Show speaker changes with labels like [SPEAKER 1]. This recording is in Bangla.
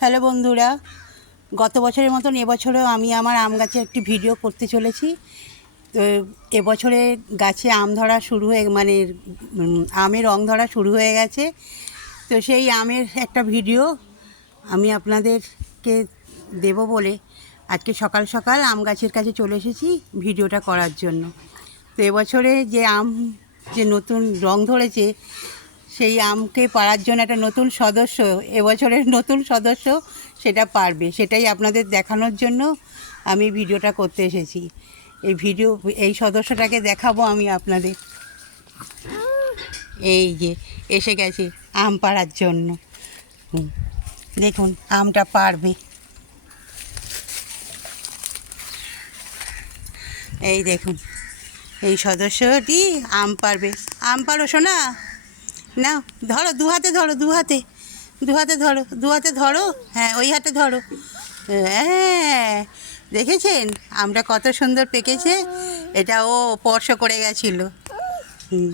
[SPEAKER 1] হ্যালো বন্ধুরা, গত বছরের মতন এবছরেও আমি আমার আম গাছে একটি ভিডিও করতে চলেছি। তো এবছরে গাছে আম ধরা শুরু হয়ে মানে আমের রং ধরা শুরু হয়ে গেছে। তো সেই আমের একটা ভিডিও আমি আপনাদেরকে দেব বলে আজকে সকাল সকাল আম গাছের কাছে চলে এসেছি ভিডিওটা করার জন্য। তো এবছরে যে আম, যে নতুন রং ধরেছে সেই আমকে পাড়ার জন্য একটা নতুন সদস্য, এবছরের নতুন সদস্য সেটা পারবে। সেটাই আপনাদের দেখানোর জন্য আমি ভিডিওটা করতে এসেছি। এই ভিডিও, এই সদস্যটাকে দেখাবো আমি আপনাদের। এই যে, এসে গেছে আম পাড়ার জন্য। দেখুন, আমটা পারবে। এই দেখুন, এই সদস্যটি আম পারবে। আম পারো শোনা না, ধরো, দু হাতে ধরো, দু হাতে। দু হাতে ধরো, দু হাতে ধরো হ্যাঁ ওই হাতে ধরো। হ্যাঁ দেখেছেন? আমরা কত সুন্দর পেকেছে, এটা ও স্পর্শ করে গেছিল। হুম।